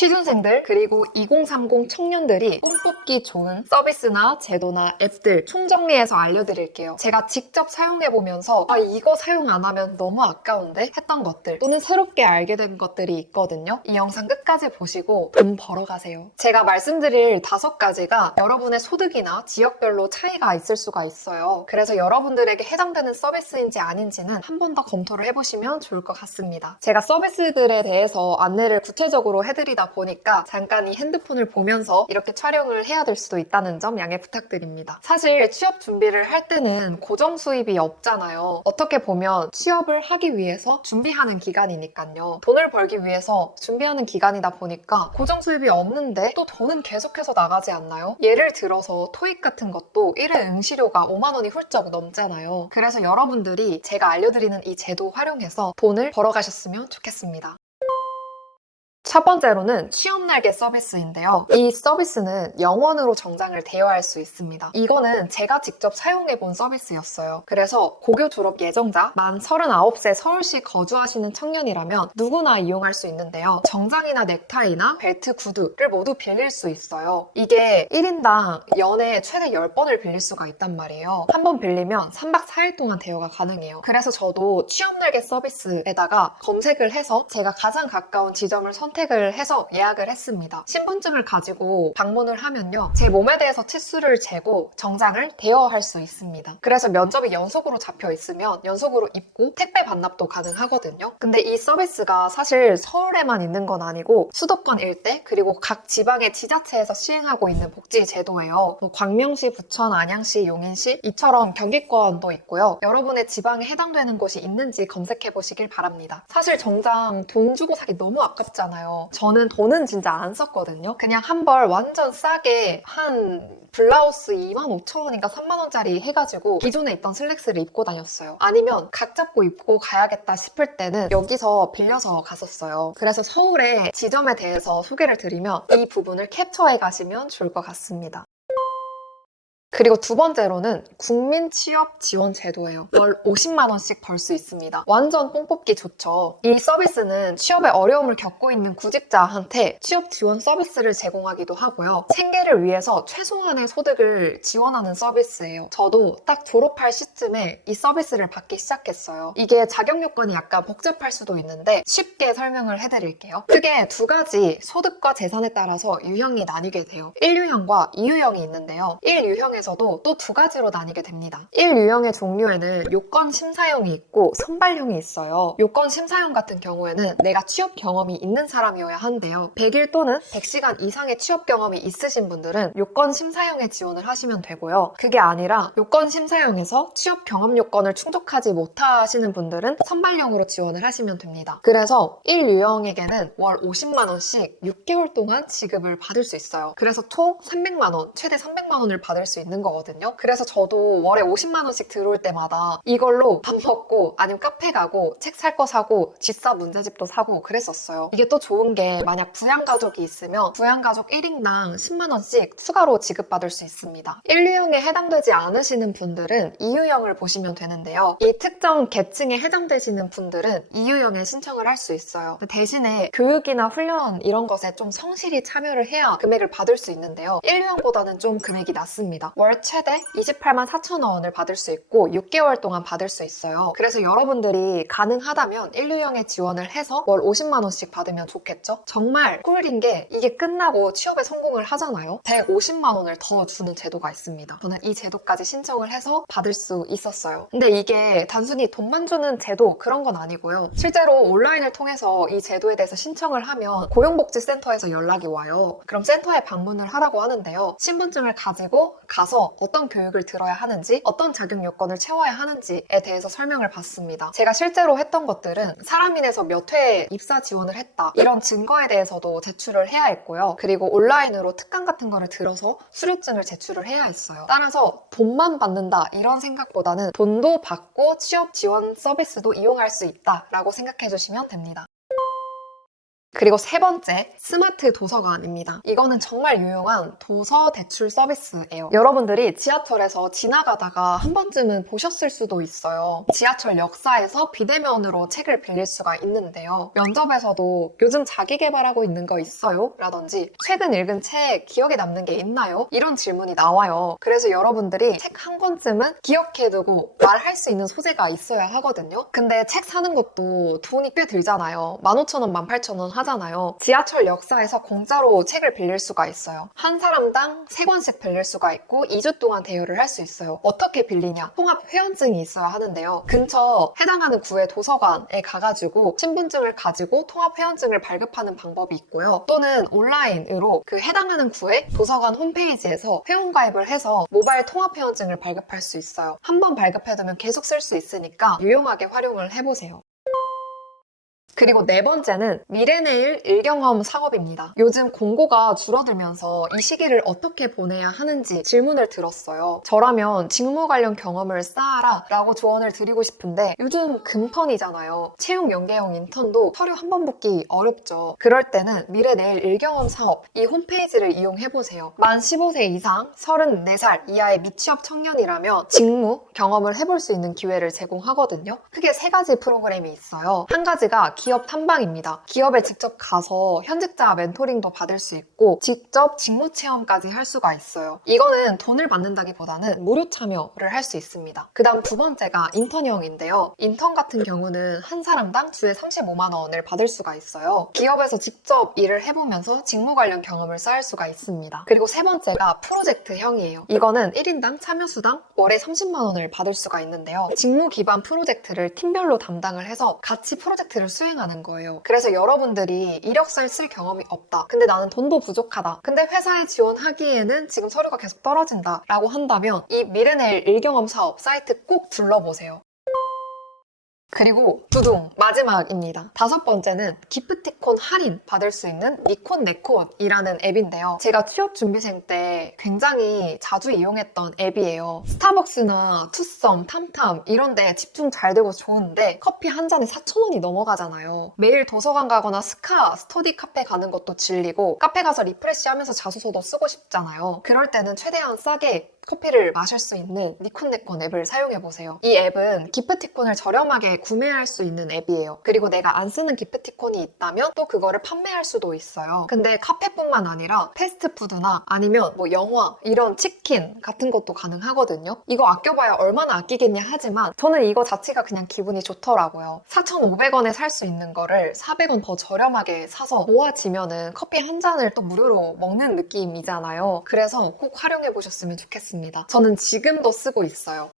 취준생들 그리고 2030 청년들이 꿈 뽑기 좋은 서비스나 제도나 앱들 총정리해서 알려드릴게요. 제가 직접 사용해보면서 이거 사용 안 하면 너무 아까운데 했던 것들 또는 새롭게 알게 된 것들이 있거든요. 이 영상 끝까지 보시고 돈 벌어가세요. 제가 말씀드릴 5가지가 여러분의 소득이나 지역별로 차이가 있을 수가 있어요. 그래서 여러분들에게 해당되는 서비스인지 아닌지는 한 번 더 검토를 해보시면 좋을 것 같습니다. 제가 서비스들에 대해서 안내를 구체적으로 해드리다 보니까 잠깐 이 핸드폰을 보면서 이렇게 촬영을 해야 될 수도 있다는 점 양해 부탁드립니다. 사실 취업 준비를 할 때는 고정 수입이 없잖아요. 어떻게 보면 취업을 하기 위해서 준비하는 기간이니까요. 돈을 벌기 위해서 준비하는 기간이다 보니까 고정 수입이 없는데 또 돈은 계속해서 나가지 않나요? 예를 들어서 토익 같은 것도 1회 응시료가 5만 원이 훌쩍 넘잖아요. 그래서 여러분들이 제가 알려드리는 이 제도 활용해서 돈을 벌어가셨으면 좋겠습니다. 첫 번째로는 취업날개 서비스인데요. 이 서비스는 영원으로 정장을 대여할 수 있습니다. 이거는 제가 직접 사용해본 서비스였어요. 그래서 고교 졸업 예정자, 만 39세 서울시 거주하시는 청년이라면 누구나 이용할 수 있는데요. 정장이나 넥타이나 벨트, 구두를 모두 빌릴 수 있어요. 이게 1인당 연에 최대 10번을 빌릴 수가 있단 말이에요. 한 번 빌리면 3박 4일 동안 대여가 가능해요. 그래서 저도 취업날개 서비스에다가 검색을 해서 제가 가장 가까운 지점을 선택을 해서 예약을 했습니다. 신분증을 가지고 방문을 하면요. 제 몸에 대해서 치수를 재고 정장을 대여할 수 있습니다. 그래서 면접이 연속으로 잡혀 있으면 연속으로 입고 택배 반납도 가능하거든요. 근데 이 서비스가 사실 서울에만 있는 건 아니고 수도권 일대 그리고 각 지방의 지자체에서 시행하고 있는 복지 제도예요. 광명시, 부천, 안양시, 용인시 이처럼 경기권도 있고요. 여러분의 지방에 해당되는 곳이 있는지 검색해 보시길 바랍니다. 사실 정장 돈 주고 사기 너무 아깝잖아요. 저는 돈은 진짜 안 썼거든요. 그냥 한 벌 완전 싸게 한 블라우스 25,000원인가 3만원짜리 해가지고 기존에 있던 슬랙스를 입고 다녔어요. 아니면 각 잡고 입고 가야겠다 싶을 때는 여기서 빌려서 갔었어요. 그래서 서울의 지점에 대해서 소개를 드리면 이 부분을 캡처해 가시면 좋을 것 같습니다. 그리고 두 번째로는 국민취업지원제도예요. 월 50만 원씩 벌 수 있습니다. 완전 뽕 뽑기 좋죠. 이 서비스는 취업에 어려움을 겪고 있는 구직자한테 취업 지원 서비스를 제공하기도 하고요. 생계를 위해서 최소한의 소득을 지원하는 서비스예요. 저도 딱 졸업할 시점에 이 서비스를 받기 시작했어요. 이게 자격 요건이 약간 복잡할 수도 있는데 쉽게 설명을 해드릴게요. 크게 2가지 소득과 재산에 따라서 유형이 나뉘게 돼요. 1유형과 2유형이 있는데요. 1유형에서도 또 2가지로 나뉘게 됩니다. 1유형의 종류에는 요건 심사형이 있고 선발형이 있어요. 요건 심사형 같은 경우에는 내가 취업 경험이 있는 사람이어야 한대요. 100일 또는 100시간 이상의 취업 경험이 있으신 분들은 요건 심사형에 지원을 하시면 되고요. 그게 아니라 요건 심사형에서 취업 경험 요건을 충족하지 못하시는 분들은 선발형으로 지원을 하시면 됩니다. 그래서 1유형에게는 월 50만 원씩 6개월 동안 지급을 받을 수 있어요. 그래서 총 300만 원, 최대 300만 원을 받을 수 있는 거거든요. 그래서 저도 월에 50만 원씩 들어올 때마다 이걸로 밥 먹고 아니면 카페 가고 책 살 거 사고 집사 문제집도 사고 그랬었어요. 이게 또 좋은 게 만약 부양가족이 있으면 부양가족 1인당 10만 원씩 추가로 지급받을 수 있습니다. 1유형에 해당되지 않으시는 분들은 2유형을 보시면 되는데요. 이 특정 계층에 해당되시는 분들은 2유형에 신청을 할 수 있어요. 대신에 교육이나 훈련 이런 것에 좀 성실히 참여를 해야 금액을 받을 수 있는데요. 1유형보다는 좀 금액이 낮습니다. 월 최대 28만 4천 원을 받을 수 있고 6개월 동안 받을 수 있어요. 그래서 여러분들이 가능하다면 1유형에 지원을 해서 월 50만 원씩 받으면 좋겠죠? 정말 꿀인 게 이게 끝나고 취업에 성공을 하잖아요. 150만 원을 더 주는 제도가 있습니다. 저는 이 제도까지 신청을 해서 받을 수 있었어요. 근데 이게 단순히 돈만 주는 제도 그런 건 아니고요. 실제로 온라인을 통해서 이 제도에 대해서 신청을 하면 고용복지센터에서 연락이 와요. 그럼 센터에 방문을 하라고 하는데요. 신분증을 가지고 가서 어떤 교육을 들어야 하는지 어떤 자격 요건을 채워야 하는지에 대해서 설명을 받습니다. 제가 실제로 했던 것들은 사람인에서 몇 회 입사 지원을 했다 이런 증거에 대해서도 제출을 해야 했고요. 그리고 온라인으로 특강 같은 거를 들어서 수료증을 제출을 해야 했어요. 따라서 돈만 받는다 이런 생각보다는 돈도 받고 취업 지원 서비스도 이용할 수 있다라고 생각해 주시면 됩니다. 그리고 세 번째, 스마트 도서관입니다. 이거는 정말 유용한 도서 대출 서비스예요. 여러분들이 지하철에서 지나가다가 한 번쯤은 보셨을 수도 있어요. 지하철 역사에서 비대면으로 책을 빌릴 수가 있는데요. 면접에서도 요즘 자기 개발하고 있는 거 있어요? 라든지 최근 읽은 책 기억에 남는 게 있나요? 이런 질문이 나와요. 그래서 여러분들이 책 한 권쯤은 기억해두고 말할 수 있는 소재가 있어야 하거든요. 근데 책 사는 것도 돈이 꽤 들잖아요. 15,000원, 18,000원 하잖아요. 지하철 역사에서 공짜로 책을 빌릴 수가 있어요. 한 사람당 3권씩 빌릴 수가 있고 2주 동안 대여를 할 수 있어요. 어떻게 빌리냐? 통합 회원증이 있어야 하는데요. 근처 해당하는 구의 도서관에 가가지고 신분증을 가지고 통합 회원증을 발급하는 방법이 있고요. 또는 온라인으로 그 해당하는 구의 도서관 홈페이지에서 회원가입을 해서 모바일 통합 회원증을 발급할 수 있어요. 한번 발급해두면 계속 쓸 수 있으니까 유용하게 활용을 해보세요. 그리고 네 번째는 미래내일 일경험 사업입니다. 요즘 공고가 줄어들면서 이 시기를 어떻게 보내야 하는지 질문을 들었어요. 저라면 직무 관련 경험을 쌓아라 라고 조언을 드리고 싶은데 요즘 금턴이잖아요. 채용 연계형 인턴도 서류 한 번 붙기 어렵죠. 그럴 때는 미래내일 일경험 사업 이 홈페이지를 이용해보세요. 만 15세 이상 34살 이하의 미취업 청년이라면 직무 경험을 해볼 수 있는 기회를 제공하거든요. 크게 3가지 프로그램이 있어요. 한 가지가 기업 탐방입니다. 기업에 직접 가서 현직자 멘토링도 받을 수 있고 직접 직무 체험까지 할 수가 있어요. 이거는 돈을 받는다기보다는 무료 참여를 할 수 있습니다. 그 다음 두 번째가 인턴형인데요. 인턴 같은 경우는 한 사람당 주에 35만 원을 받을 수가 있어요. 기업에서 직접 일을 해보면서 직무 관련 경험을 쌓을 수가 있습니다. 그리고 세 번째가 프로젝트형이에요. 이거는 1인당 참여수당 월에 30만 원을 받을 수가 있는데요. 직무 기반 프로젝트를 팀별로 담당을 해서 같이 프로젝트를 수행하는 거예요. 그래서 여러분들이 이력서를 쓸 경험이 없다. 근데 나는 돈도 부족하다. 근데 회사에 지원하기에는 지금 서류가 계속 떨어진다. 라고 한다면 이 미래내일 일경험 사업 사이트 꼭 둘러보세요. 그리고 두둥 마지막입니다. 5번째는 기프티콘 할인 받을 수 있는 니콘 네콘이라는 앱인데요. 제가 취업 준비생 때 굉장히 자주 이용했던 앱이에요. 스타벅스나 투썸, 탐탐 이런 데 집중 잘 되고 좋은데 커피 한 잔에 4,000원이 넘어가잖아요. 매일 도서관 가거나 스카, 스터디 카페 가는 것도 질리고 카페 가서 리프레시하면서 자소서도 쓰고 싶잖아요. 그럴 때는 최대한 싸게 커피를 마실 수 있는 니콘 네콘 앱을 사용해보세요. 이 앱은 기프티콘을 저렴하게 구매할 수 있는 앱이에요. 그리고 내가 안 쓰는 기프티콘이 있다면 또 그거를 판매할 수도 있어요. 근데 카페뿐만 아니라 패스트푸드나 아니면 뭐 영화, 이런 치킨 같은 것도 가능하거든요. 이거 아껴봐야 얼마나 아끼겠냐 하지만 저는 이거 자체가 그냥 기분이 좋더라고요. 4,500원에 살 수 있는 거를 400원 더 저렴하게 사서 모아지면은 커피 한 잔을 또 무료로 먹는 느낌이잖아요. 그래서 꼭 활용해보셨으면 좋겠습니다. 저는 지금도 쓰고 있어요.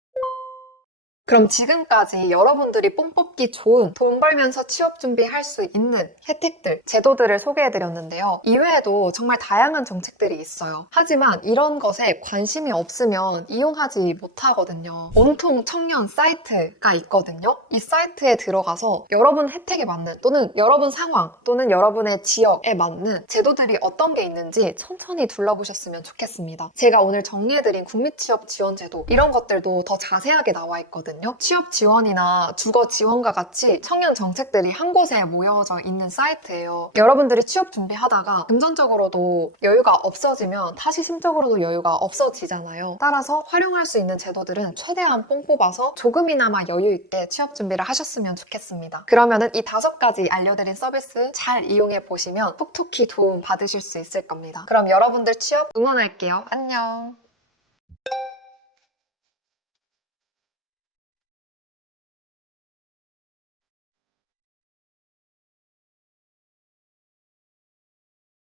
그럼 지금까지 여러분들이 뽕 뽑기 좋은 돈 벌면서 취업 준비할 수 있는 혜택들, 제도들을 소개해드렸는데요. 이외에도 정말 다양한 정책들이 있어요. 하지만 이런 것에 관심이 없으면 이용하지 못하거든요. 온통 청년 사이트가 있거든요. 이 사이트에 들어가서 여러분 혜택에 맞는 또는 여러분 상황 또는 여러분의 지역에 맞는 제도들이 어떤 게 있는지 천천히 둘러보셨으면 좋겠습니다. 제가 오늘 정리해드린 국민취업지원제도 이런 것들도 더 자세하게 나와 있거든요. 취업 지원이나 주거 지원과 같이 청년 정책들이 한 곳에 모여져 있는 사이트예요. 여러분들이 취업 준비하다가 금전적으로도 여유가 없어지면 다시 심적으로도 여유가 없어지잖아요. 따라서 활용할 수 있는 제도들은 최대한 뽕 뽑아서 조금이나마 여유 있게 취업 준비를 하셨으면 좋겠습니다. 그러면은 이 5가지 알려드린 서비스 잘 이용해 보시면 톡톡히 도움 받으실 수 있을 겁니다. 그럼 여러분들 취업 응원할게요. 안녕.